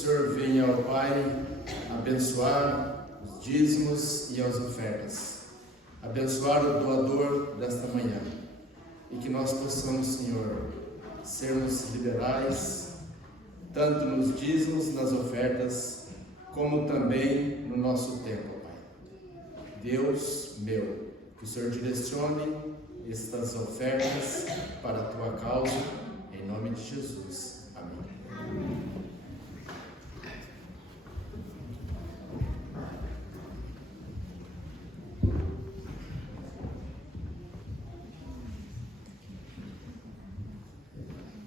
Senhor venha, ó Pai, abençoar os dízimos e as ofertas, abençoar o doador desta manhã, e que nós possamos, Senhor, sermos liberais, tanto nos dízimos, nas ofertas, como também no nosso tempo, Pai. Deus meu, que o Senhor direcione estas ofertas para a Tua causa, em nome de Jesus. Amém.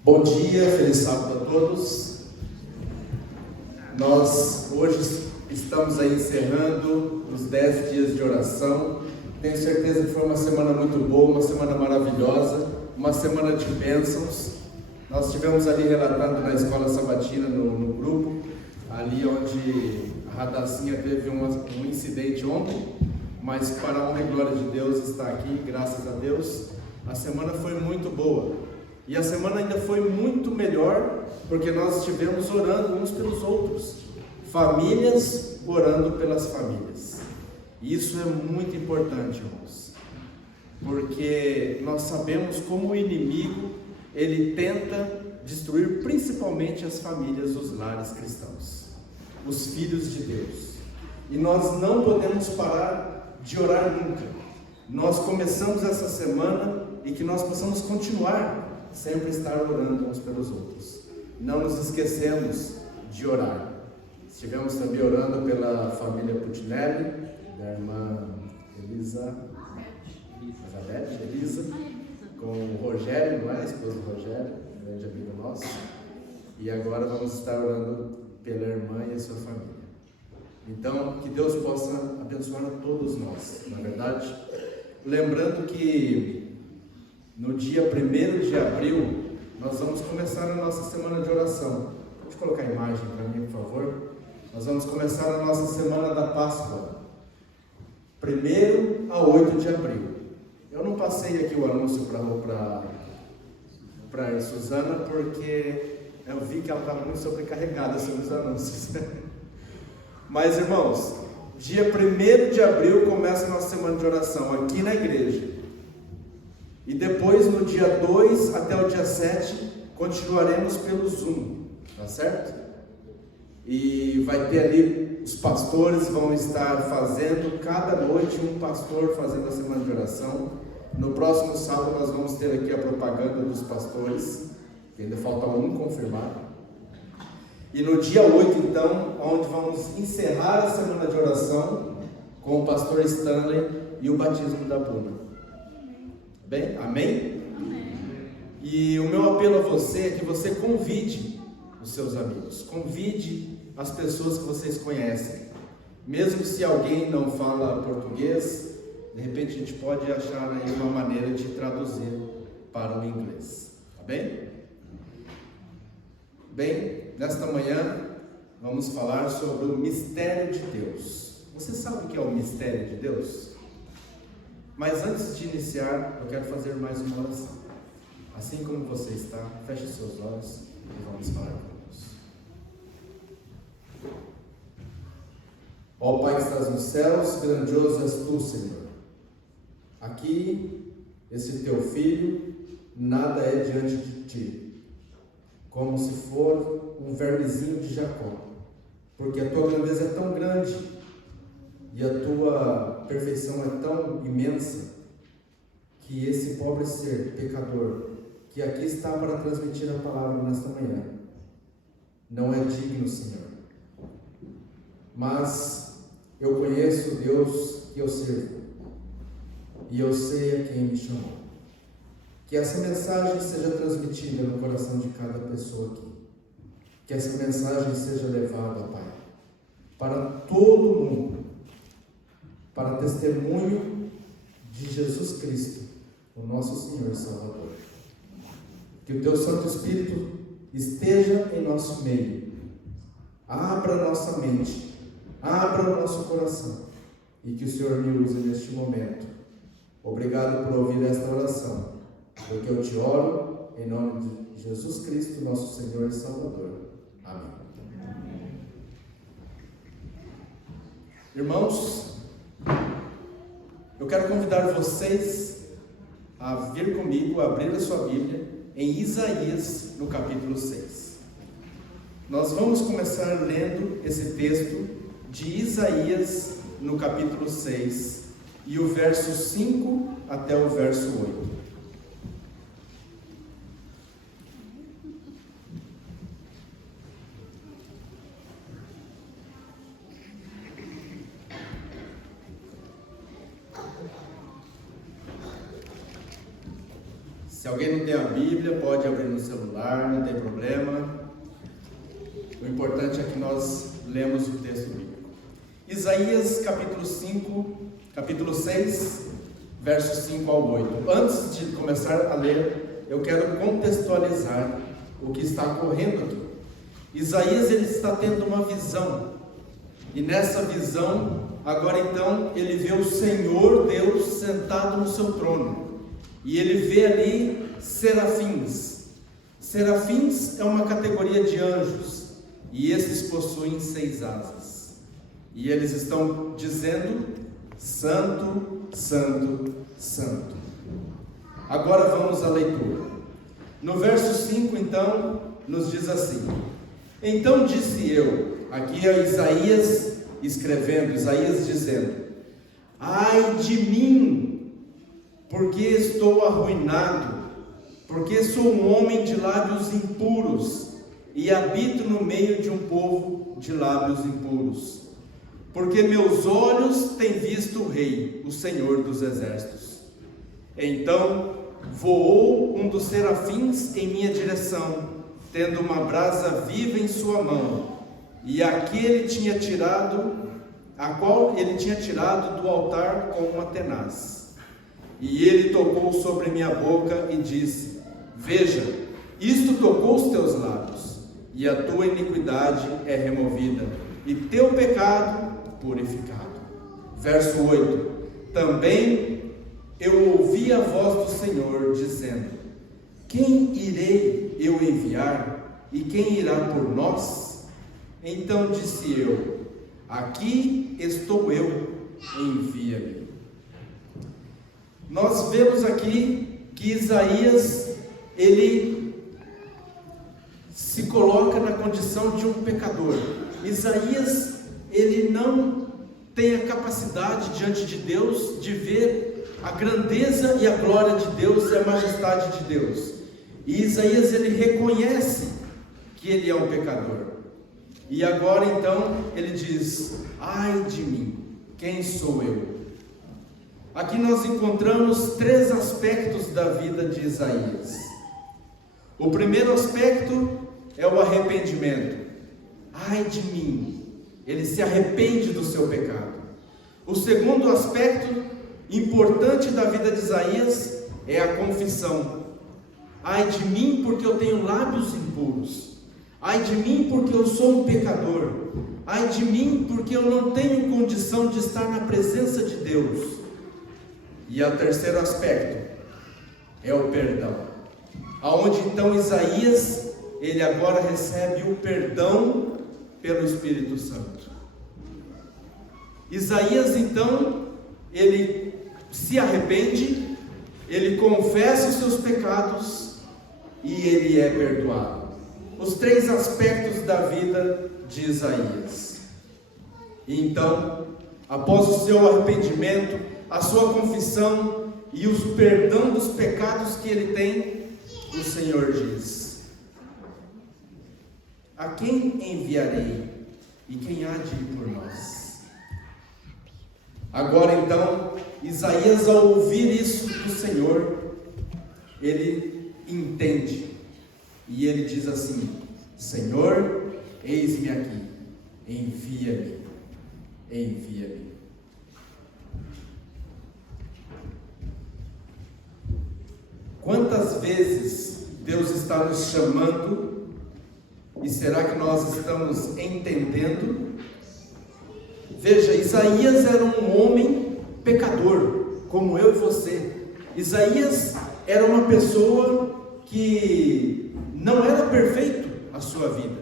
Bom dia, feliz sábado a todos. Nós hoje estamos aí encerrando os 10 dias de oração. Tenho certeza que foi uma semana muito boa, uma semana maravilhosa, uma semana de bênçãos. Nós estivemos ali relatando na escola sabatina, no grupo, ali onde a Radacinha teve um incidente ontem, mas para a honra e glória de Deus está aqui, graças a Deus. A semana foi muito boa. E a semana ainda foi muito melhor, porque nós estivemos orando uns pelos outros, famílias orando pelas famílias. Isso é muito importante, irmãos, porque nós sabemos como o inimigo, ele tenta destruir principalmente as famílias dos lares cristãos, os filhos de Deus. E nós não podemos parar de orar nunca. Nós começamos essa semana e que nós possamos continuar sempre estar orando uns pelos outros. Não nos esquecemos de orar. Estivemos também orando pela família Putinelli, da irmã Elisa, com o Rogério, não é? A esposa do Rogério, grande amigo nosso. E agora vamos estar orando pela irmã e a sua família. Então, que Deus possa abençoar a todos nós, na verdade. Lembrando que no dia 1º de abril, nós vamos começar a nossa semana de oração. Pode colocar a imagem para mim, por favor? Nós vamos começar a nossa semana da Páscoa, 1º a 8 de abril. Eu não passei aqui o anúncio para a Suzana, porque eu vi que ela estava muito sobrecarregada sobre os anúncios. Mas, irmãos, dia 1º de abril começa a nossa semana de oração aqui na igreja. E depois, no dia 2 até o dia 7, continuaremos pelo Zoom, tá certo? E vai ter ali, os pastores vão estar fazendo, cada noite um pastor fazendo a semana de oração. No próximo sábado nós vamos ter aqui a propaganda dos pastores, que ainda falta um confirmar. E no dia 8, então, onde vamos encerrar a semana de oração com o pastor Stanley e o batismo da Bruna. Bem, amém? Amém. E o meu apelo a você é que você convide os seus amigos, convide as pessoas que vocês conhecem. Mesmo se alguém não fala português, de repente a gente pode achar aí uma maneira de traduzir para o inglês, tá bem? Bem, nesta manhã vamos falar sobre o mistério de Deus. Você sabe o que é o mistério de Deus? Mas antes de iniciar, eu quero fazer mais uma oração. Assim como você está, feche seus olhos e vamos falar com Deus. Ó Pai que estás nos céus, grandioso és tu, Senhor. Aqui, esse teu filho, nada é diante de ti, como se for um vermezinho de Jacó, porque a tua grandeza é tão grande e a tua perfeição é tão imensa, que esse pobre ser pecador, que aqui está para transmitir a palavra nesta manhã, não é digno, Senhor. Mas eu conheço o Deus que eu sirvo, e eu sei a quem me chamou. Que essa mensagem seja transmitida no coração de cada pessoa aqui. Que essa mensagem seja levada, Pai, para todo mundo, para testemunho de Jesus Cristo, o nosso Senhor e Salvador. Que o Teu Santo Espírito esteja em nosso meio. Abra nossa mente, abra o nosso coração, e que o Senhor me use neste momento. Obrigado por ouvir esta oração, porque eu te oro em nome de Jesus Cristo, nosso Senhor e Salvador. Amém. Irmãos, eu quero convidar vocês a vir comigo, a abrir a sua Bíblia em Isaías, no capítulo 6. Nós vamos começar lendo esse texto de Isaías, no capítulo 6, e o verso 5 até o verso 8. Se alguém não tem a Bíblia, pode abrir no celular, não tem problema. O importante é que nós lemos o texto bíblico. Isaías capítulo 6, versos 5 ao 8. Antes de começar a ler, eu quero contextualizar o que está ocorrendo aqui. Isaías, ele está tendo uma visão. E nessa visão, agora então, ele vê o Senhor Deus sentado no seu trono. E ele vê ali serafins. Serafins é uma categoria de anjos, e esses possuem 6 asas. E eles estão dizendo: Santo, Santo, Santo. Agora vamos à leitura. No verso 5, então, nos diz assim: Então disse eu, aqui é Isaías escrevendo, Isaías dizendo: Ai de mim! Porque estou arruinado, porque sou um homem de lábios impuros, e habito no meio de um povo de lábios impuros. Porque meus olhos têm visto o Rei, o Senhor dos Exércitos. Então voou um dos serafins em minha direção, tendo uma brasa viva em sua mão, e a qual ele tinha tirado do altar com uma tenaz. E ele tocou sobre minha boca e disse: Veja, isto tocou os teus lábios, e a tua iniquidade é removida, e teu pecado purificado. Verso 8: Também eu ouvi a voz do Senhor dizendo: Quem irei eu enviar, e quem irá por nós? Então disse eu: Aqui estou eu, envia-me. Nós vemos aqui que Isaías, ele se coloca na condição de um pecador. Isaías, ele não tem a capacidade diante de Deus de ver a grandeza e a glória de Deus e a majestade de Deus. E Isaías, ele reconhece que ele é um pecador. E agora então ele diz: Ai de mim, quem sou eu? Aqui nós encontramos 3 aspectos da vida de Isaías. O primeiro aspecto é o arrependimento. Ai de mim, ele se arrepende do seu pecado. O segundo aspecto importante da vida de Isaías é a confissão. Ai de mim, porque eu tenho lábios impuros. Ai de mim, porque eu sou um pecador. Ai de mim, porque eu não tenho condição de estar na presença de Deus. E o terceiro aspecto é o perdão, aonde então Isaías, ele agora recebe o perdão pelo Espírito Santo. Isaías então, ele se arrepende, ele confessa os seus pecados e ele é perdoado. Os 3 aspectos da vida de Isaías. E então, após o seu arrependimento, a sua confissão e o perdão dos pecados que ele tem, o Senhor diz: A quem enviarei, e quem há de ir por nós? Agora então, Isaías, ao ouvir isso do Senhor, ele entende, e ele diz assim: Senhor, eis-me aqui, envia-me, envia-me. Quantas vezes Deus está nos chamando, e será que nós estamos entendendo? Veja, Isaías era um homem pecador, como eu e você. Isaías era uma pessoa que não era perfeito a sua vida,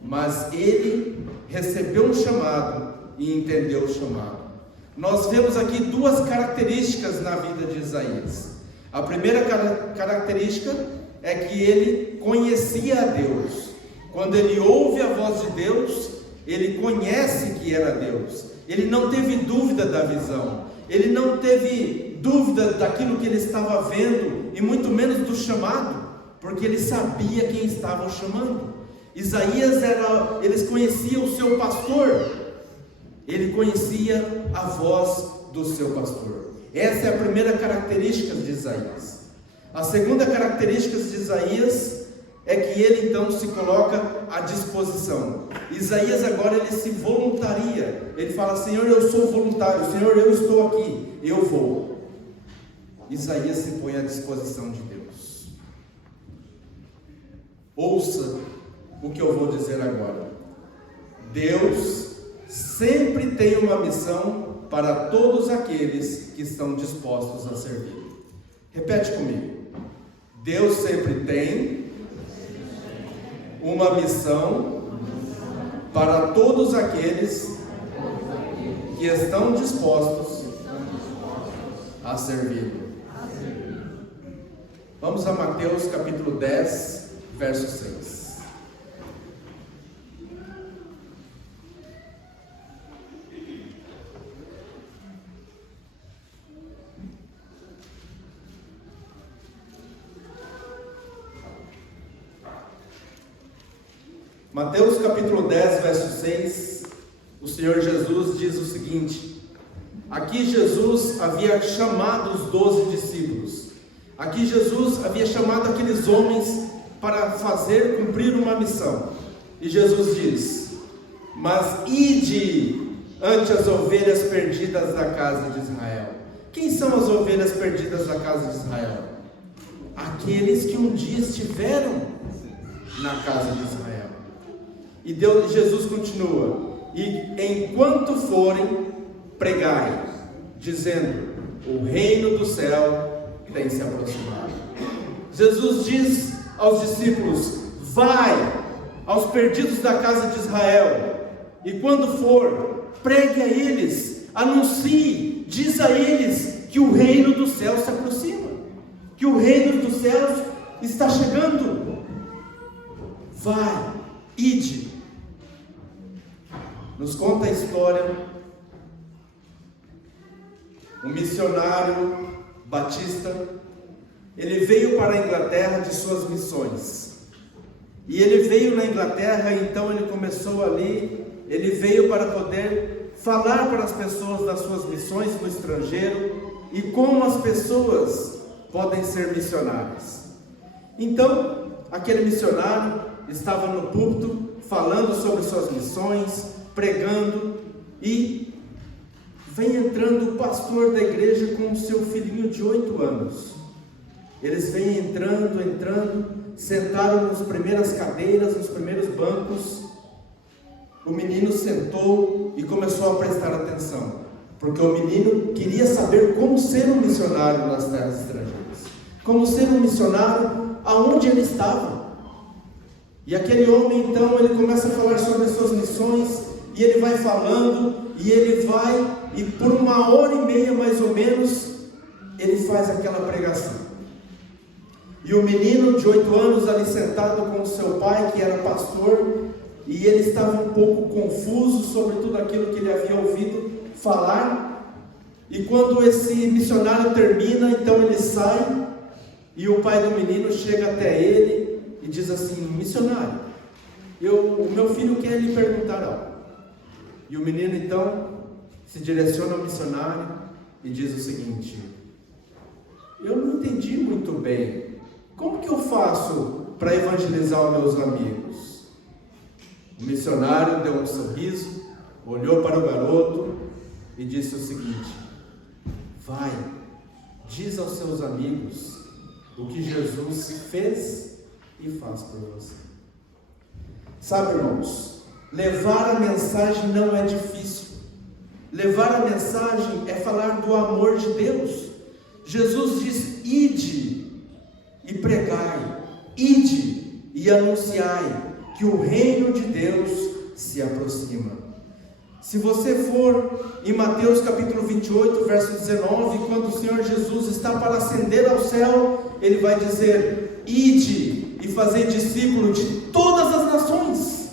mas ele recebeu um chamado e entendeu o chamado. Nós vemos aqui duas características na vida de Isaías. A primeira característica é que ele conhecia a Deus. Quando ele ouve a voz de Deus, ele conhece que era Deus. Ele não teve dúvida da visão, ele não teve dúvida daquilo que ele estava vendo, e muito menos do chamado, porque ele sabia quem estava o chamando. Isaías eles conheciam o seu pastor, ele conhecia a voz do seu pastor. Essa é a primeira característica de Isaías. A segunda característica de Isaías é que ele então se coloca à disposição. Isaías agora ele se voluntaria, ele fala: Senhor, eu sou voluntário, Senhor, eu estou aqui, eu vou. Isaías se põe à disposição de Deus. Ouça o que eu vou dizer agora. Deus sempre tem uma missão para todos aqueles que estão dispostos a servir. Repete comigo. Deus sempre tem uma missão para todos aqueles que estão dispostos a servir. Vamos a Mateus capítulo 10, verso 6. Mateus capítulo 10, verso 6, o Senhor Jesus diz o seguinte: aqui Jesus havia chamado os 12 discípulos, aqui Jesus havia chamado aqueles homens para cumprir uma missão, e Jesus diz: mas ide ante as ovelhas perdidas da casa de Israel. Quem são as ovelhas perdidas da casa de Israel? Aqueles que um dia estiveram na casa de Israel. E Jesus continua: e enquanto forem, pregai, dizendo: o reino do céu tem se aproximado. Jesus diz aos discípulos: vai aos perdidos da casa de Israel, e quando for, pregue a eles, anuncie, diz a eles que o reino do céu se aproxima, que o reino dos céus está chegando. Vai, ide. Nos conta a história um missionário batista. Ele veio para a Inglaterra de suas missões, e ele veio na Inglaterra, então ele começou ali, ele veio para poder falar para as pessoas das suas missões no estrangeiro, e como as pessoas podem ser missionárias. Então, aquele missionário estava no púlpito, falando sobre suas missões, pregando, e vem entrando o pastor da igreja com o seu filhinho de 8 anos. Eles vêm entrando, sentaram nas primeiras cadeiras, nos primeiros bancos. O menino sentou e começou a prestar atenção, porque o menino queria saber como ser um missionário nas terras estrangeiras, como ser um missionário aonde ele estava. E aquele homem então, ele começa a falar sobre as suas missões, e ele vai falando, e ele vai, e por 1h30 mais ou menos, ele faz aquela pregação. E o menino de 8 anos ali sentado com o seu pai, que era pastor, e ele estava um pouco confuso sobre tudo aquilo que ele havia ouvido falar. E quando esse missionário termina, então ele sai, e o pai do menino chega até ele e diz assim: missionário, o meu filho quer lhe perguntar algo. E o menino então se direciona ao missionário e diz o seguinte: eu não entendi muito bem, como que eu faço para evangelizar os meus amigos? O missionário deu um sorriso, olhou para o garoto e disse o seguinte: vai, diz aos seus amigos o que Jesus fez e faz por você. Sabe, irmãos, levar a mensagem não é difícil. Levar a mensagem é falar do amor de Deus. Jesus diz: ide e pregai, ide e anunciai que o reino de Deus se aproxima. Se você for em Mateus capítulo 28, verso 19, quando o Senhor Jesus está para ascender ao céu, Ele vai dizer: ide e fazei discípulo de todas as nações.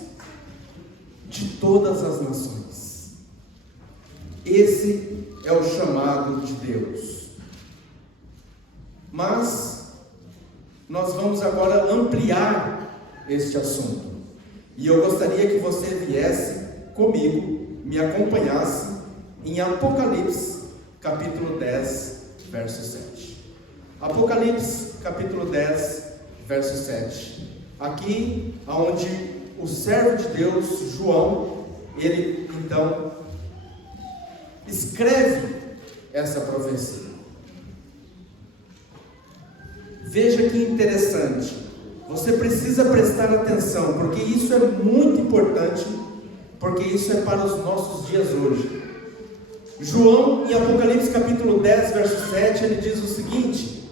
De todas as nações. Esse é o chamado de Deus. Mas nós vamos agora ampliar este assunto. E eu gostaria que você viesse comigo, me acompanhasse em Apocalipse, capítulo 10, verso 7. Apocalipse, capítulo 10, verso 7. Aqui, onde o servo de Deus, João, ele então escreve essa profecia. Veja que interessante. Você precisa prestar atenção, porque isso é muito importante, porque isso é para os nossos dias hoje. João, em Apocalipse capítulo 10, verso 7, ele diz o seguinte: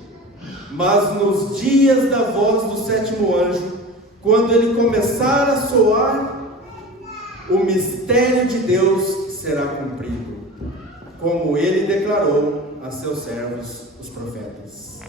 mas nos dias da voz do sétimo anjo, quando ele começar a soar, o mistério de Deus será cumprido, como ele declarou a seus servos, os profetas.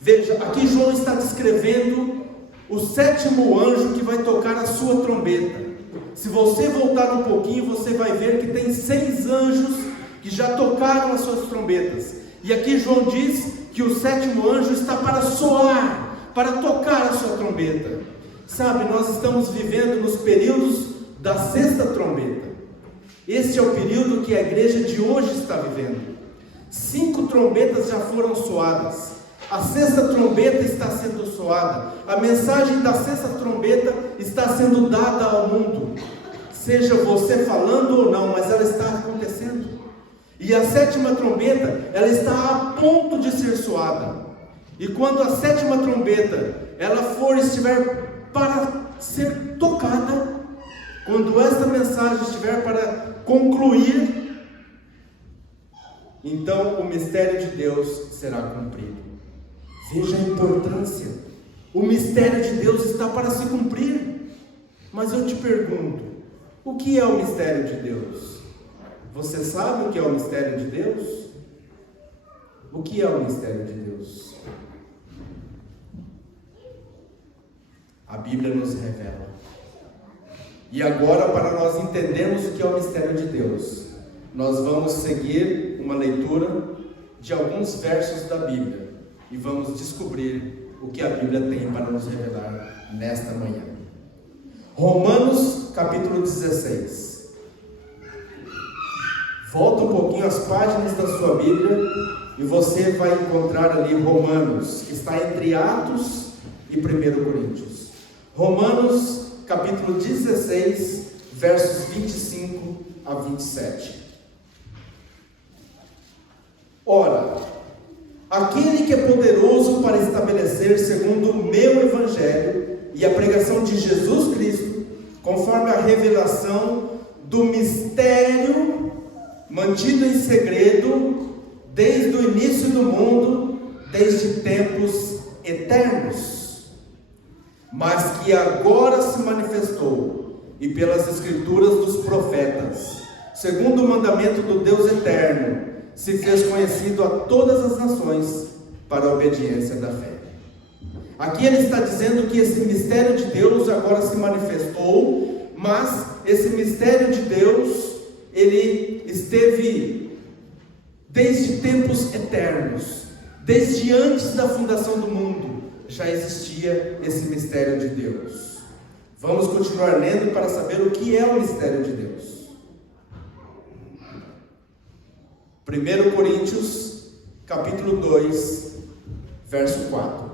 Veja, aqui João está descrevendo o sétimo anjo que vai tocar a sua trombeta. Se você voltar um pouquinho, você vai ver que tem 6 anjos que já tocaram as suas trombetas. E aqui João diz que o sétimo anjo está para soar, para tocar a sua trombeta. Sabe, nós estamos vivendo nos períodos da 6ª trombeta. Este é o período que a igreja de hoje está vivendo. 5 trombetas já foram soadas. A 6ª trombeta está sendo soada. A mensagem da 6ª trombeta está sendo dada ao mundo. Seja você falando ou não, mas ela está acontecendo. E a 7ª trombeta, ela está a ponto de ser soada. E quando a 7ª trombeta, ela estiver para ser tocada, quando esta mensagem estiver para concluir, então o mistério de Deus será cumprido. Veja a importância. O mistério de Deus está para se cumprir. Mas eu te pergunto, o que é o mistério de Deus? Você sabe o que é o mistério de Deus? O que é o mistério de Deus? A Bíblia nos revela. E agora, para nós entendermos o que é o mistério de Deus, nós vamos seguir uma leitura de alguns versos da Bíblia. E vamos descobrir o que a Bíblia tem para nos revelar nesta manhã. Romanos capítulo 16. Volta um pouquinho as páginas da sua Bíblia e você vai encontrar ali Romanos, que está entre Atos e 1 Coríntios. Romanos capítulo 16, versos 25 a 27. Ora, aquele que é poderoso para estabelecer segundo o meu evangelho e a pregação de Jesus Cristo, conforme a revelação do mistério mantido em segredo desde o início do mundo, desde tempos eternos, mas que agora se manifestou, e pelas escrituras dos profetas, segundo o mandamento do Deus eterno, se fez conhecido a todas as nações para a obediência da fé. Aqui ele está dizendo que esse mistério de Deus agora se manifestou, mas esse mistério de Deus, ele esteve desde tempos eternos, desde antes da fundação do mundo, já existia esse mistério de Deus. Vamos continuar lendo para saber o que é o mistério de Deus. 1 Coríntios, capítulo 2, verso 4.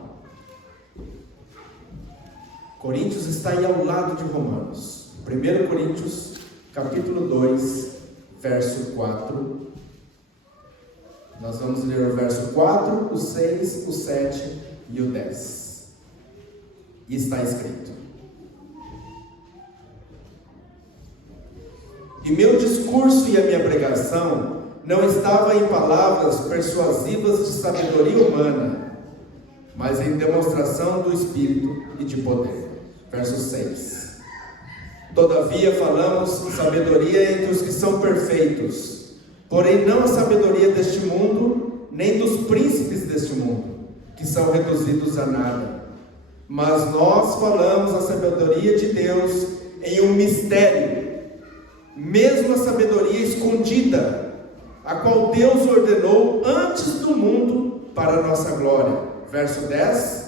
Coríntios está aí ao lado de Romanos. 1 Coríntios, capítulo 2, verso 4. Nós vamos ler o verso 4, o 6, o 7 e o 10. E está escrito: E meu discurso e a minha pregação não estava em palavras persuasivas de sabedoria humana, mas em demonstração do Espírito e de poder. Verso 6. Todavia falamos sabedoria entre os que são perfeitos, porém não a sabedoria deste mundo, nem dos príncipes deste mundo, que são reduzidos a nada. Mas nós falamos a sabedoria de Deus em um mistério, mesmo a sabedoria escondida, a qual Deus ordenou antes do mundo para a nossa glória. Verso 10.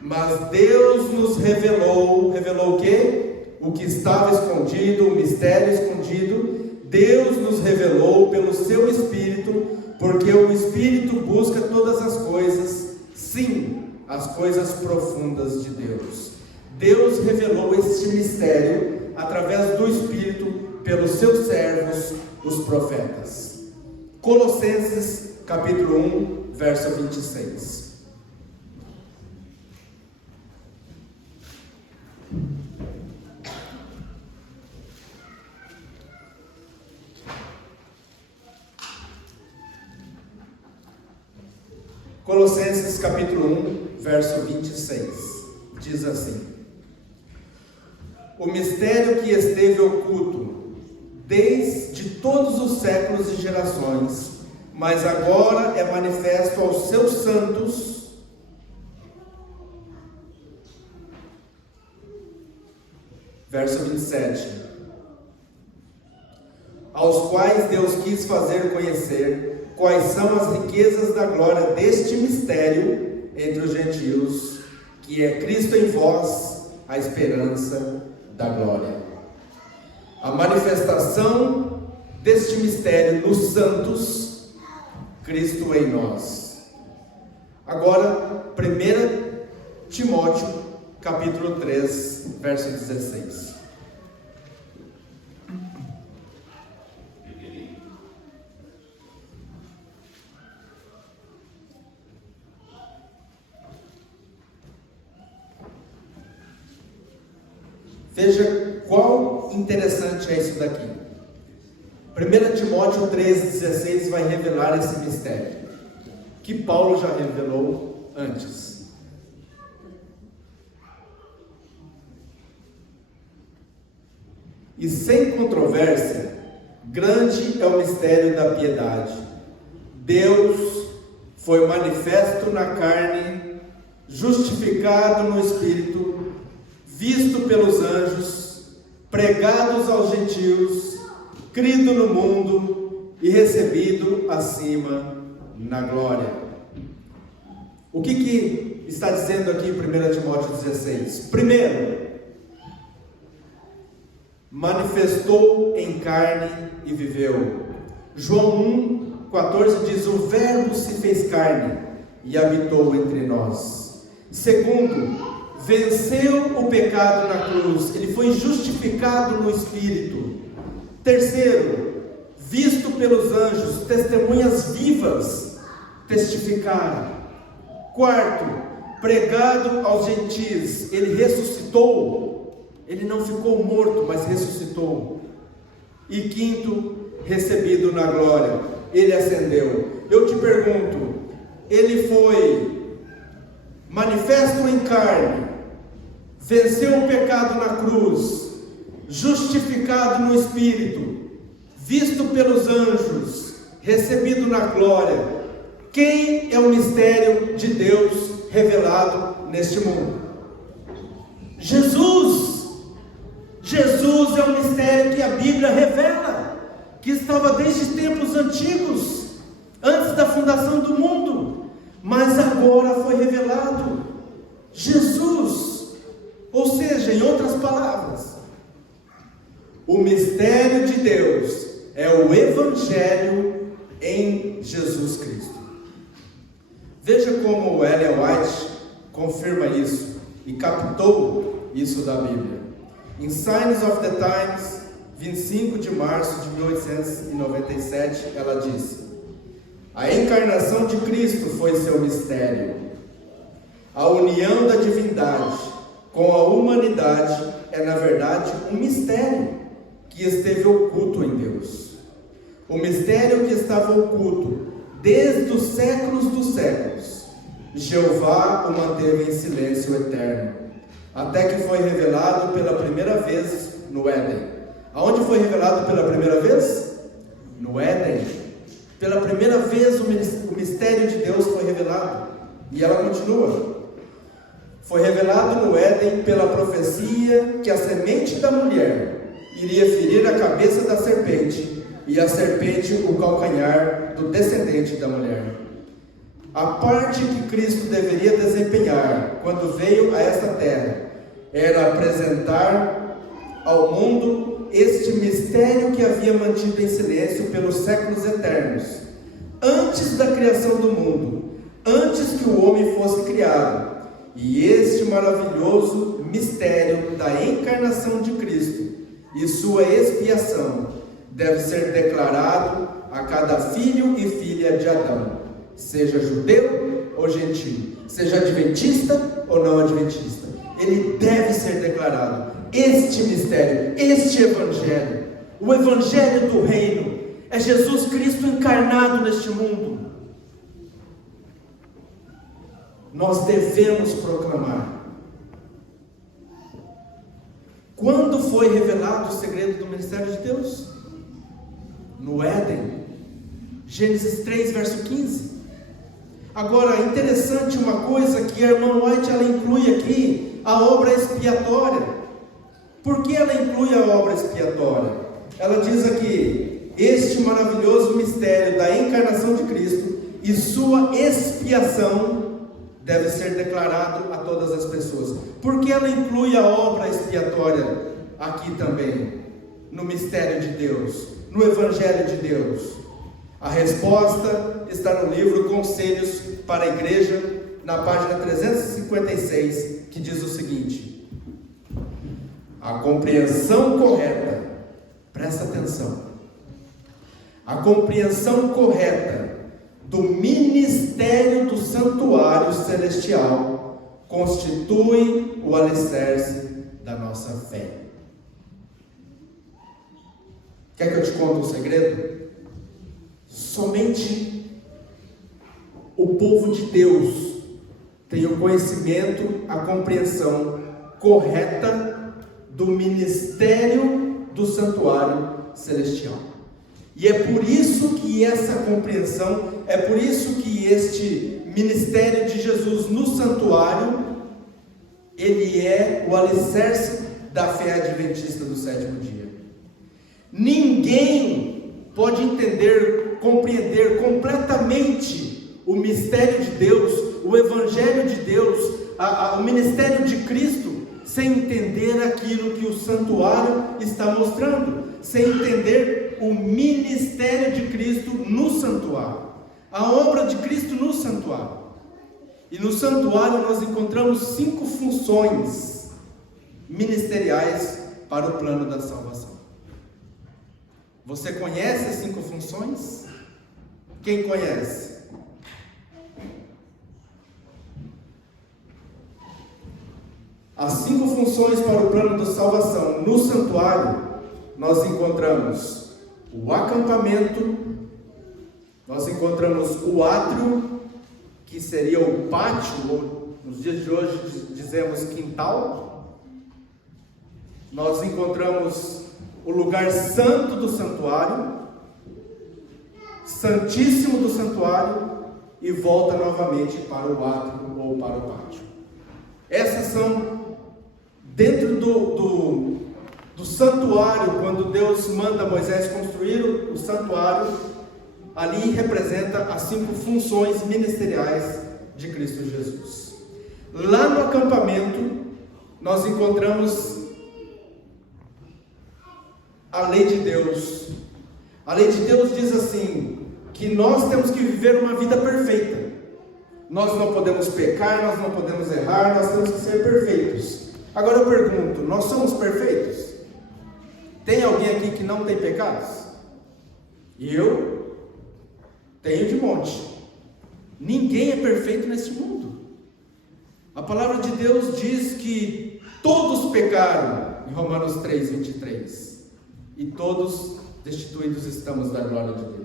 Mas Deus nos revelou o quê? O que estava escondido, o mistério escondido, Deus nos revelou pelo seu Espírito, porque o Espírito busca todas as coisas, sim, as coisas profundas de Deus. Deus revelou este mistério através do Espírito pelos seus servos, os profetas. Colossenses capítulo 1, verso 26. Colossenses capítulo 1, verso 26, diz assim: o mistério que esteve oculto desde todos os séculos e gerações, mas agora é manifesto aos seus santos, verso 27, aos quais Deus quis fazer conhecer quais são as riquezas da glória deste mistério entre os gentios, que é Cristo em vós, a esperança da glória. A manifestação deste mistério nos santos, Cristo em nós. Agora, 1 Timóteo, capítulo 3, verso 16. Veja qual interessante é isso daqui. 1 Timóteo 3,16 vai revelar esse mistério, que Paulo já revelou antes. E sem controvérsia, grande é o mistério da piedade. Deus foi manifesto na carne, justificado no Espírito, visto pelos anjos, pregados aos gentios, crido no mundo e recebido acima na glória. O que está dizendo aqui em 1 Timóteo 16? Primeiro, manifestou em carne e viveu. João 1,14 diz: o verbo se fez carne e habitou entre nós. Segundo, venceu o pecado na cruz, ele foi justificado no Espírito. Terceiro, visto pelos anjos, testemunhas vivas testificaram. Quarto, pregado aos gentios, ele ressuscitou, ele não ficou morto, mas ressuscitou. E quinto, recebido na glória, ele ascendeu. Eu te pergunto, ele foi manifesto em carne, venceu o pecado na cruz, justificado no Espírito, visto pelos anjos, recebido na glória. Quem é o mistério de Deus revelado neste mundo? Jesus. Jesus é o mistério que a Bíblia revela, que estava desde tempos antigos, antes da fundação do mundo, mas agora foi revelado. Jesus, ou seja, em outras palavras, o mistério de Deus é o Evangelho em Jesus Cristo. Veja como Ellen White confirma isso e captou isso da Bíblia. Em Signs of the Times, 25 de março de 1897, ela disse: a encarnação de Cristo foi seu mistério. A união da divindade com a humanidade é, na verdade, um mistério que esteve oculto em Deus. O mistério que estava oculto desde os séculos dos séculos, Jeová o manteve em silêncio eterno, até que foi revelado pela primeira vez no Éden. Aonde foi revelado pela primeira vez? No Éden. Pela primeira vez o mistério de Deus foi revelado. E ela continua. Foi revelado no Éden pela profecia que a semente da mulher iria ferir a cabeça da serpente, e a serpente o calcanhar do descendente da mulher. A parte que Cristo deveria desempenhar quando veio a esta terra era apresentar ao mundo este mistério que havia mantido em silêncio pelos séculos eternos, antes da criação do mundo, antes que o homem fosse criado. E este maravilhoso mistério da encarnação de Cristo e sua expiação deve ser declarado a cada filho e filha de Adão, seja judeu ou gentio, seja adventista ou não adventista. Ele deve ser declarado. Este mistério, este evangelho, o evangelho do reino, é Jesus Cristo encarnado neste mundo. Nós devemos proclamar. Quando foi revelado o segredo do ministério de Deus? No Éden. Gênesis 3, verso 15. Agora, interessante uma coisa que a irmã White ela inclui aqui, a obra expiatória. Por que ela inclui a obra expiatória? Ela diz aqui, este maravilhoso mistério da encarnação de Cristo e sua expiação deve ser declarado a todas as pessoas. Por que ela inclui a obra expiatória aqui também? No mistério de Deus, no Evangelho de Deus. A resposta está no livro Conselhos para a Igreja, na página 356, que diz o seguinte: a compreensão correta, presta atenção, a compreensão correta do ministério do santuário celestial constitui o alicerce da nossa fé. Quer que eu te conte um segredo? Somente o povo de Deus tem o conhecimento, a compreensão correta do ministério do santuário celestial. E é por isso que essa compreensão, é por isso que este ministério de Jesus no santuário, ele é o alicerce da fé adventista do sétimo dia. Ninguém pode entender, compreender completamente o mistério de Deus, o Evangelho de Deus, o ministério de Cristo, sem entender aquilo que o santuário está mostrando, sem entender o ministério de Cristo no santuário, a obra de Cristo no santuário. E no santuário nós encontramos 5 funções ministeriais para o plano da salvação. Você conhece as 5 funções? Quem conhece? As 5 funções para o plano da salvação no santuário, nós encontramos o acampamento, nós encontramos o átrio, que seria o pátio, ou nos dias de hoje dizemos quintal. Nós encontramos o lugar santo do santuário, santíssimo do santuário, e volta novamente para o átrio ou para o pátio. Essas são dentro do santuário. Quando Deus manda Moisés construir o santuário, ali representa as 5 funções ministeriais de Cristo Jesus. Lá no acampamento nós encontramos a lei de Deus. A lei de Deus diz assim, que nós temos que viver uma vida perfeita. Nós não podemos pecar, nós não podemos errar, nós temos que ser perfeitos. Agora eu pergunto, nós somos perfeitos? Tem alguém aqui que não tem pecados? Eu tenho de monte. Ninguém é perfeito nesse mundo. A palavra de Deus diz que todos pecaram, em Romanos 3, 23. E todos destituídos estamos da glória de Deus.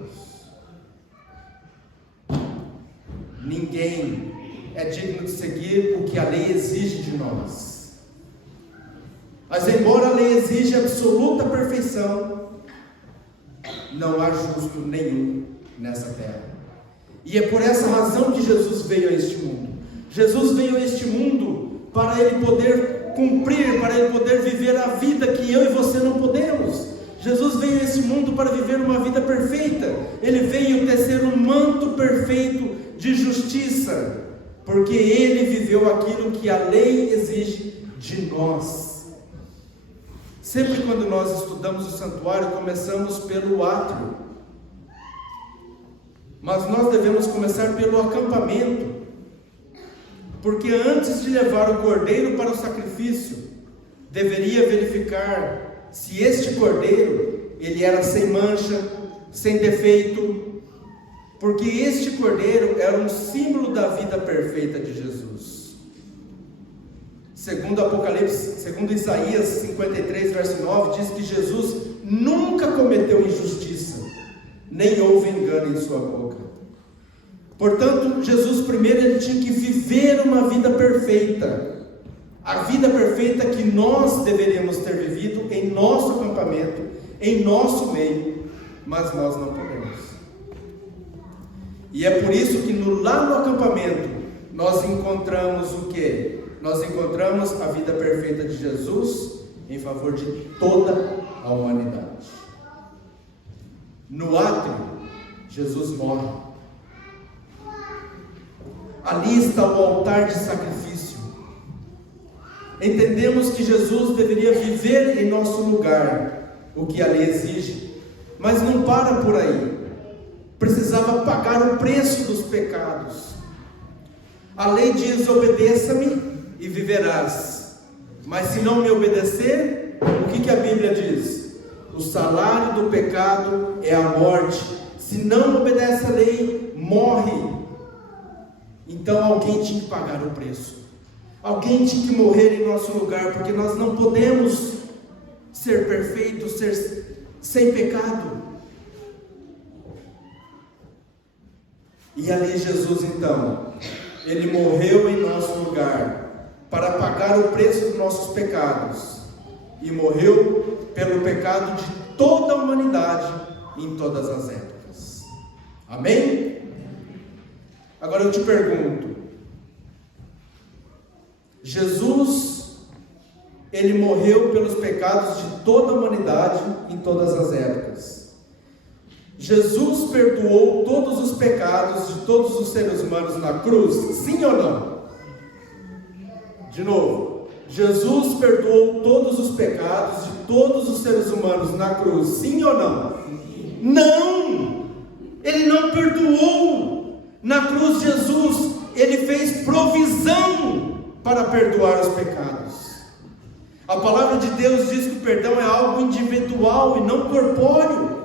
Ninguém é digno de seguir o que a lei exige de nós. Mas embora a lei exija absoluta perfeição, não há justo nenhum nessa terra. E é por essa razão que Jesus veio a este mundo. Jesus veio a este mundo para Ele poder cumprir, para Ele poder viver a vida que eu e você não podemos. Jesus veio a este mundo para viver uma vida perfeita. Ele veio tecer um manto perfeito de justiça, porque Ele viveu aquilo que a lei exige de nós. Sempre quando nós estudamos o santuário, começamos pelo átrio, mas nós devemos começar pelo acampamento, porque antes de levar o cordeiro para o sacrifício, deveria verificar se este cordeiro, ele era sem mancha, sem defeito, porque este cordeiro era um símbolo da vida perfeita de Jesus. Segundo Apocalipse, segundo Isaías 53, verso 9, diz que Jesus nunca cometeu injustiça, nem houve engano em sua boca. Portanto, Jesus primeiro ele tinha que viver uma vida perfeita, a vida perfeita que nós deveríamos ter vivido em nosso acampamento, em nosso meio, mas nós não podemos. E é por isso que lá no acampamento nós encontramos o quê? Nós encontramos a vida perfeita de Jesus em favor de toda a humanidade. No átrio, Jesus morre. Ali está o altar de sacrifício. Entendemos que Jesus deveria viver em nosso lugar, o que a lei exige, mas não para por aí. Precisava pagar o preço dos pecados. A lei diz: obedeça-me e viverás. Mas se não me obedecer, o que a Bíblia diz? O salário do pecado é a morte. Se não obedece a lei, morre. Então alguém tinha que pagar o preço. Alguém tinha que morrer em nosso lugar, porque nós não podemos ser perfeitos, ser sem pecado. E ali Jesus então, Ele morreu em nosso lugar, para pagar o preço dos nossos pecados, e morreu pelo pecado de toda a humanidade em todas as épocas. Amém? Agora eu te pergunto, Jesus, Ele morreu pelos pecados de toda a humanidade em todas as épocas. Jesus perdoou todos os pecados de todos os seres humanos na cruz, sim ou não? De novo, Jesus perdoou todos os pecados de todos os seres humanos na cruz, sim ou não? Não! Ele não perdoou. Na cruz, Jesus, Ele fez provisão para perdoar os pecados. A palavra de Deus diz que o perdão é algo individual e não corpóreo.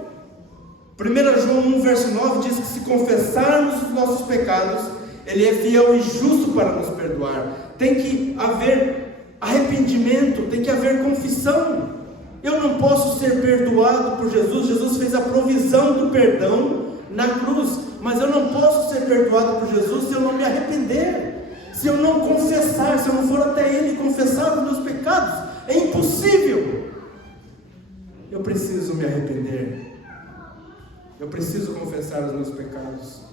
1 João 1, verso 9 diz que se confessarmos os nossos pecados, Ele é fiel e justo para nos perdoar. Tem que haver arrependimento, tem que haver confissão. Eu não posso ser perdoado por Jesus. Jesus fez a provisão do perdão na cruz, mas eu não posso ser perdoado por Jesus se eu não me arrepender, se eu não confessar, se eu não for até Ele confessar os meus pecados. É impossível. Eu preciso me arrepender, eu preciso confessar os meus pecados.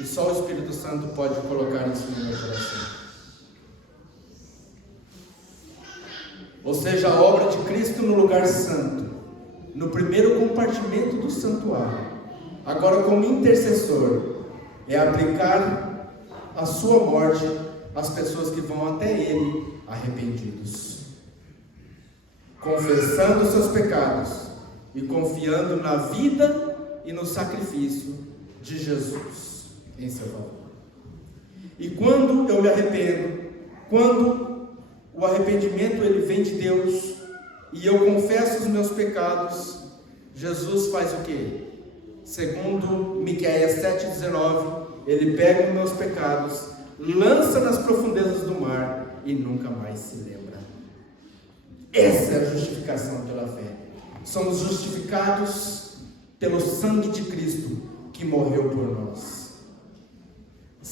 E só o Espírito Santo pode colocar isso no meu coração. Ou seja, a obra de Cristo no lugar santo, no primeiro compartimento do santuário, agora como intercessor, é aplicar a sua morte às pessoas que vão até Ele arrependidos, confessando seus pecados e confiando na vida e no sacrifício de Jesus em seu favor. E quando eu me arrependo, quando o arrependimento ele vem de Deus e eu confesso os meus pecados, Jesus faz o quê? Segundo Miqueias 7,19, Ele pega os meus pecados, lança nas profundezas do mar e nunca mais se lembra. Essa é a justificação pela fé. Somos justificados pelo sangue de Cristo que morreu por nós.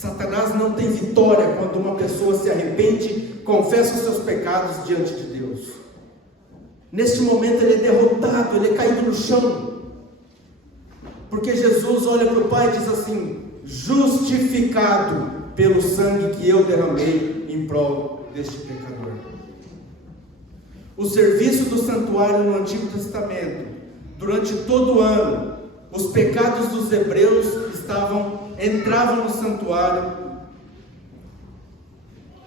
Satanás não tem vitória quando uma pessoa se arrepende, confessa os seus pecados diante de Deus. Neste momento ele é derrotado, ele é caído no chão. Porque Jesus olha para o Pai e diz assim: justificado pelo sangue que eu derramei em prol deste pecador. O serviço do santuário no Antigo Testamento, durante todo o ano, os pecados dos hebreus entravam no santuário.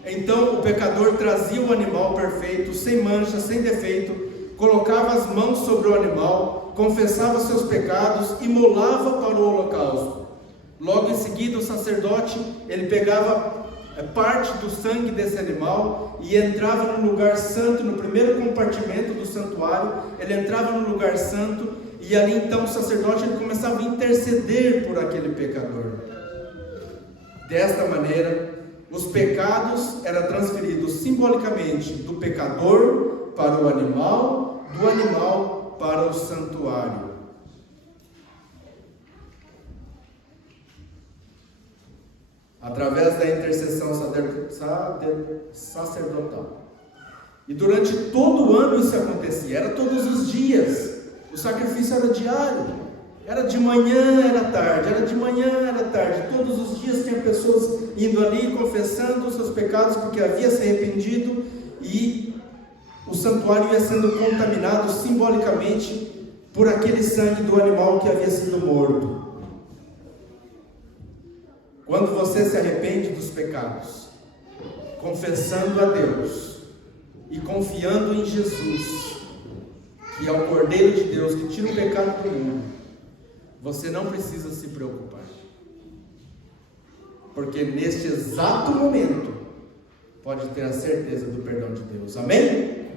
Então o pecador trazia o animal perfeito, sem mancha, sem defeito, colocava as mãos sobre o animal, confessava seus pecados, imolava para o holocausto. Logo em seguida, o sacerdote, ele pegava parte do sangue desse animal e entrava no lugar santo, no primeiro compartimento do santuário. Ele entrava no lugar santo e ali então o sacerdote ele começava a interceder por aquele pecador. Desta maneira, os pecados eram transferidos simbolicamente do pecador para o animal, do animal para o santuário. Através da intercessão sacerdotal. E durante todo o ano isso acontecia, era todos os dias. O sacrifício era diário, era de manhã, era tarde, era de manhã, era tarde. Todos os dias tinha pessoas indo ali, confessando os seus pecados, porque havia se arrependido, e o santuário ia sendo contaminado simbolicamente por aquele sangue do animal que havia sido morto. Quando você se arrepende dos pecados, confessando a Deus e confiando em Jesus, que é o Cordeiro de Deus que tira o pecado do mundo, você não precisa se preocupar, porque neste exato momento pode ter a certeza do perdão de Deus. Amém?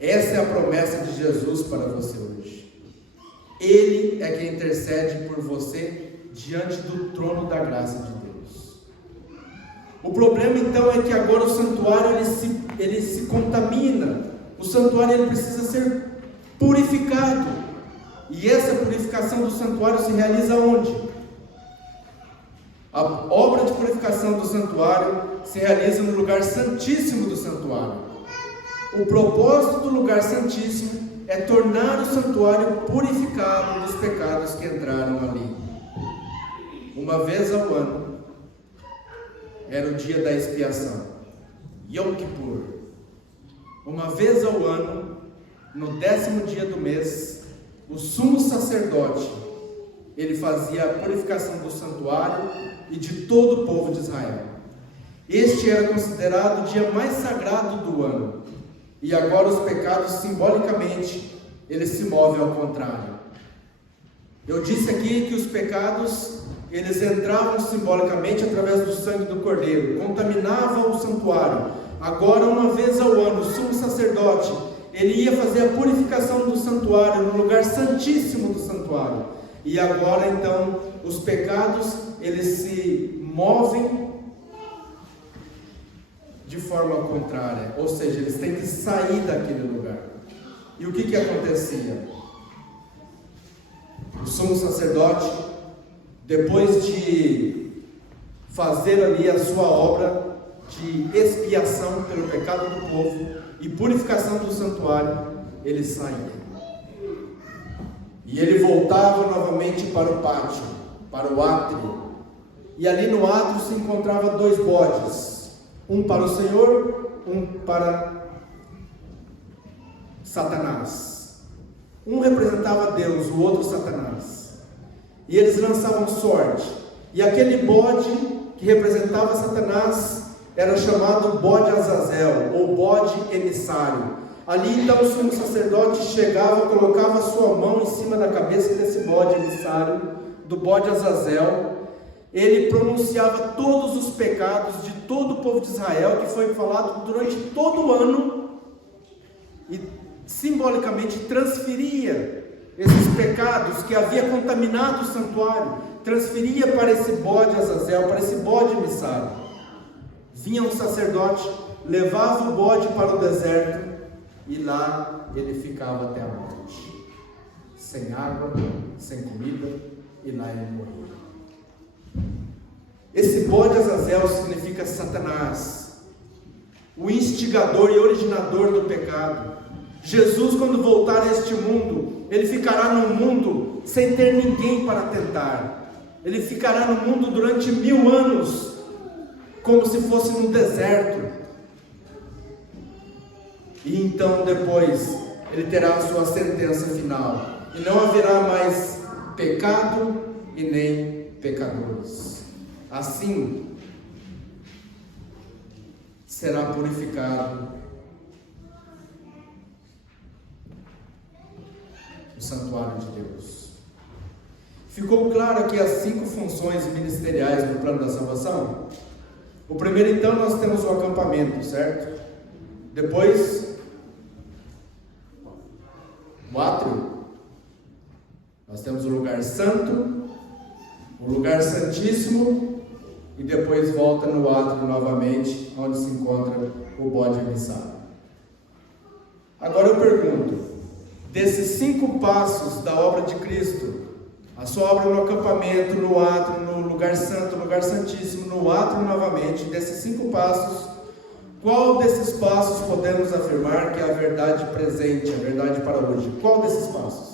Essa é a promessa de Jesus para você hoje. Ele é quem intercede por você diante do trono da graça de Deus. O problema então é que agora o santuário ele se contamina. O santuário ele precisa ser purificado. E essa purificação do santuário se realiza onde? A obra de purificação do santuário se realiza no lugar santíssimo do santuário. O propósito do lugar santíssimo é tornar o santuário purificado dos pecados que entraram ali. Uma vez ao ano, era o dia da expiação, Yom Kippur. Uma vez ao ano, no 10º dia do mês, o sumo sacerdote, ele fazia a purificação do santuário e de todo o povo de Israel. Este era considerado o dia mais sagrado do ano. E agora os pecados, simbolicamente, eles se movem ao contrário. Eu disse aqui que os pecados, eles entravam simbolicamente através do sangue do Cordeiro, contaminavam o santuário. Agora, uma vez ao ano, o sumo sacerdote, ele ia fazer a purificação do santuário, no lugar santíssimo do santuário. E agora, então, os pecados, eles se movem de forma contrária, ou seja, eles têm que sair daquele lugar. E o que acontecia? O sumo sacerdote, depois de fazer ali a sua obra de expiação pelo pecado do povo e purificação do santuário, ele saía. E ele voltava novamente para o pátio, para o átrio. E ali no átrio se encontrava 2 bodes. Um para o Senhor, um para Satanás. Um representava Deus, o outro Satanás. E eles lançavam sorte. E aquele bode que representava Satanás era chamado bode Azazel, ou bode emissário. Ali então o sumo sacerdote chegava, colocava a sua mão em cima da cabeça desse bode emissário, do bode Azazel. Ele pronunciava todos os pecados de todo o povo de Israel, que foi falado durante todo o ano, e simbolicamente transferia esses pecados que havia contaminado o santuário, transferia para esse bode Azazel, para esse bode emissário. Vinha um sacerdote, levava o bode para o deserto, e lá ele ficava até a morte, sem água, sem comida, e lá ele morreu. Esse bode Azazel significa Satanás, o instigador e originador do pecado. Jesus, quando voltar a este mundo, ele ficará no mundo sem ter ninguém para tentar. Ele ficará no mundo durante 1000 anos, como se fosse no deserto. E então depois ele terá a sua sentença final. E não haverá mais pecado e nem pecadores. Assim será purificado o santuário de Deus. Ficou claro aqui as 5 funções ministeriais do plano da salvação? O primeiro, então, nós temos o acampamento, certo? Depois, o átrio. Nós temos o lugar santo, o lugar santíssimo, e depois volta no átrio novamente, onde se encontra o bode emissado. Agora eu pergunto, desses 5 passos da obra de Cristo, a sua obra no acampamento, no átrio, no lugar santo, no lugar santíssimo, no átrio novamente, desses 5 passos, qual desses passos podemos afirmar que é a verdade presente, a verdade para hoje? Qual desses passos?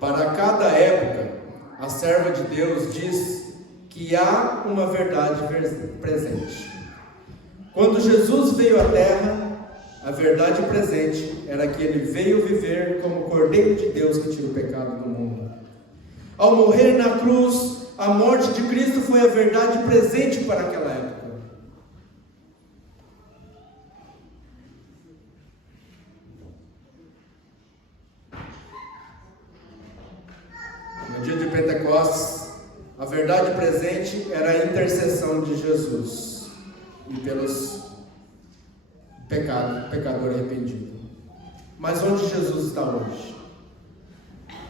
Para cada época, a serva de Deus diz que há uma verdade presente. Quando Jesus veio à terra, a verdade presente era que ele veio viver como Cordeiro de Deus que tira o pecado do mundo. Ao morrer na cruz, a morte de Cristo foi a verdade presente para aquela época. No dia de Pentecostes, a verdade presente era a intercessão de Jesus e pelos pecador arrependido. Mas onde Jesus está hoje?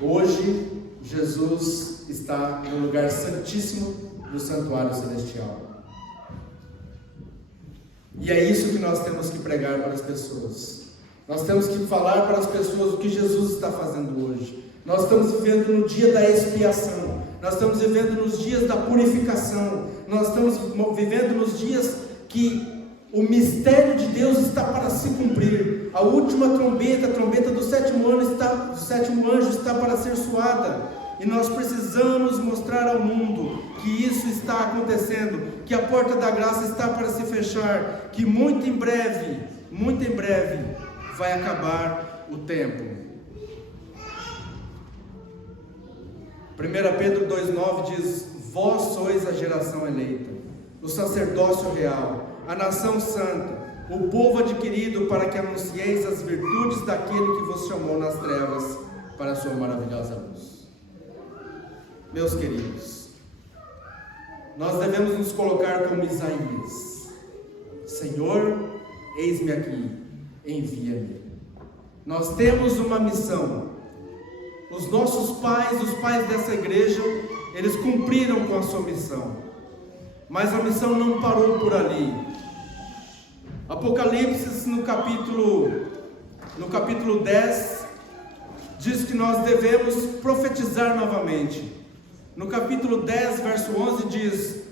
Hoje, Jesus está no lugar santíssimo do santuário celestial. E é isso que nós temos que pregar para as pessoas. Nós temos que falar para as pessoas o que Jesus está fazendo hoje. Nós estamos vivendo no dia da expiação. Nós estamos vivendo nos dias da purificação. Nós estamos vivendo nos dias que o mistério de Deus está para se cumprir. A última trombeta, a trombeta do sétimo anjo está para ser soada. E nós precisamos mostrar ao mundo que isso está acontecendo, que a porta da graça está para se fechar, que muito em breve, vai acabar o tempo. 1 Pedro 2,9 diz: vós sois a geração eleita, o sacerdócio real, a nação santa, o povo adquirido, para que anuncieis as virtudes daquele que vos chamou nas trevas para a sua maravilhosa luz. Meus queridos, nós devemos nos colocar como Isaías: Senhor, eis-me aqui, envia-me. Nós temos uma missão. Os nossos pais, os pais dessa igreja, eles cumpriram com a sua missão, mas a missão não parou por ali. Apocalipse, no capítulo 10, diz que nós devemos profetizar novamente. No capítulo 10, verso 11 diz: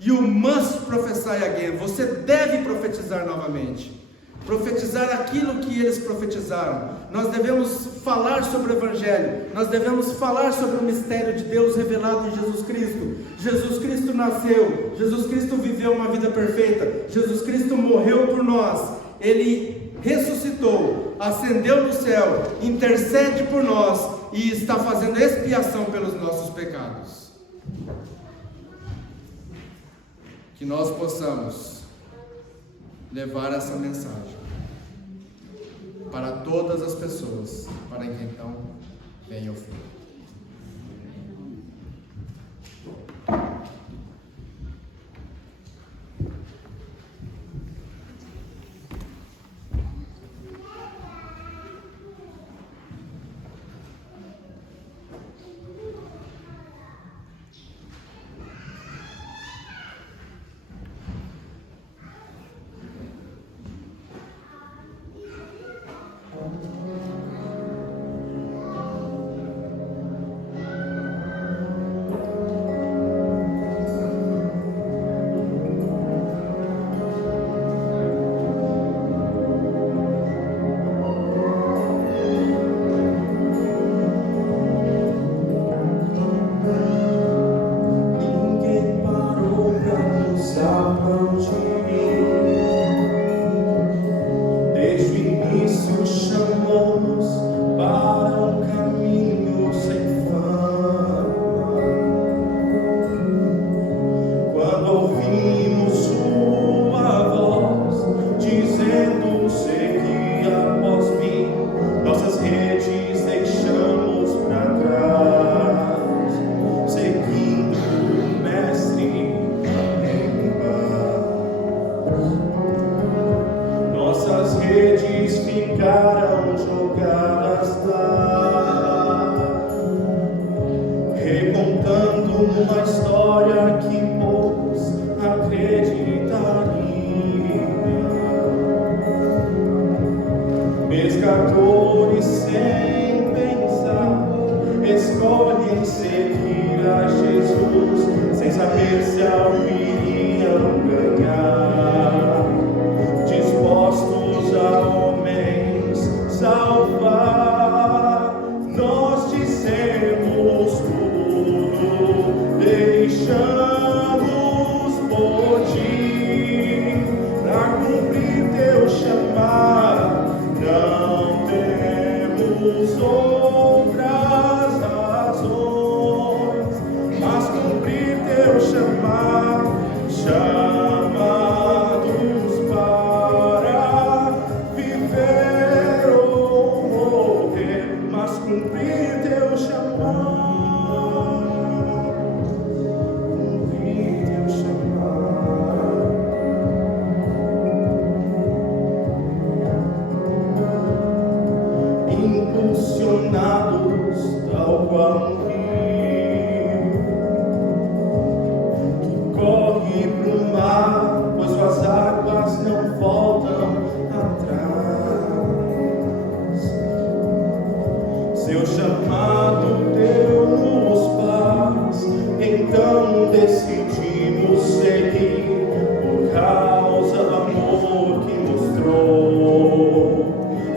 You must prophesy again. Você deve profetizar novamente. Profetizar aquilo que eles profetizaram. Nós devemos falar sobre o Evangelho. Nós devemos falar sobre o mistério de Deus revelado em Jesus Cristo. Jesus Cristo nasceu. Jesus Cristo viveu uma vida perfeita. Jesus Cristo morreu por nós. Ele ressuscitou, ascendeu no céu, intercede por nós e está fazendo expiação pelos nossos pecados. Que nós possamos levar essa mensagem para todas as pessoas, para que então venha o fim. precisavam de mim. Desde o início chamou-nos para um caminho sem fama. Quando ouvimos sua voz dizendo: segui após mim, nossas redes deixamos para trás, seguindo o Mestre em paz. Nossas redes ficaram jogadas lá, recontando uma história que poucos acreditariam. Pescadores sem pensar escolhem seguir a Jesus, sem saber se algo iriam ganhar, dispostos a homens salvar. Nós dissemos tudo, deixamos por ti, pra cumprir teu chamado. Não temos outras razões, mas cumprir teu chamado, chamados para viver ou morrer, mas cumprir teu chamado, cumprir teu chamado. Impulsionados tal qual um rio que corre pro mar, pois suas águas não voltam atrás. Seu chamado deu-nos paz, então decidimos seguir, por causa do amor que mostrou,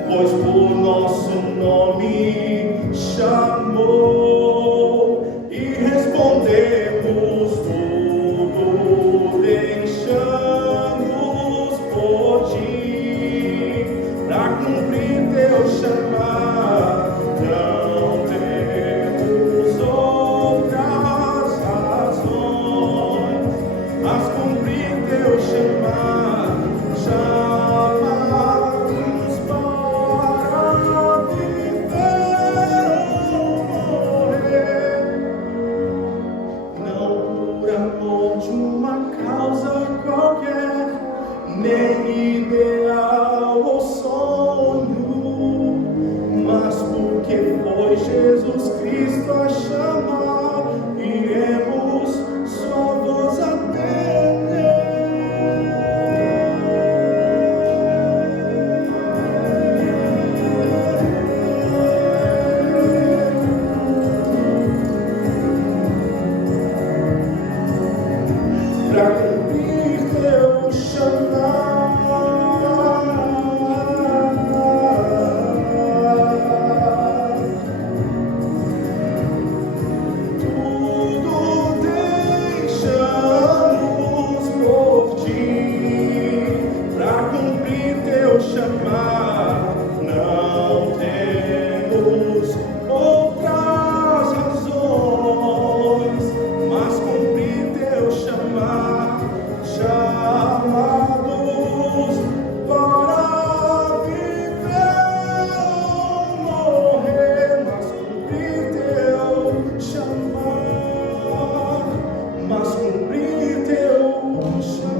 pois por nosso nome chamou, e respondemos tudo, deixamos por ti, pra cumprir teu chamado. Não temos outras razões, mas cumprir teu chamado, chamados para viver ou morrer, não por amor de uma causa qualquer, nem ideal ou sonho, mas porque foi Jesus Cristo a chamar, iremos sua voz atender. Pra cumprir teu chamado, tudo deixamos por ti, pra cumprir teu chamado. Não temos outras razões, mas cumprir teu chamado, chamados para viver ou morrer, mas cumprir teu chamado, mas cumprir teu chamado.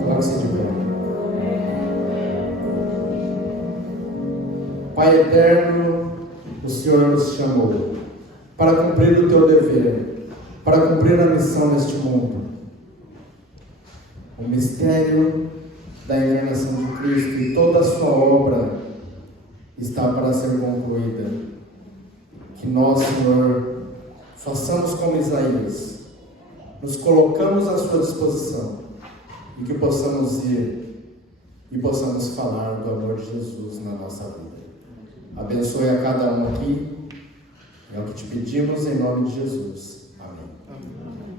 Coloque-se de pé. Pai eterno, o Senhor nos chamou para cumprir o teu dever, para cumprir a missão neste mundo. O mistério da encarnação de Cristo e toda a sua obra está para ser concluída. Que nós, Senhor, façamos como Isaías, nos colocamos à sua disposição e que possamos ir e possamos falar do amor de Jesus na nossa vida. Abençoe a cada um aqui, é o que te pedimos em nome de Jesus. Amém. Amém.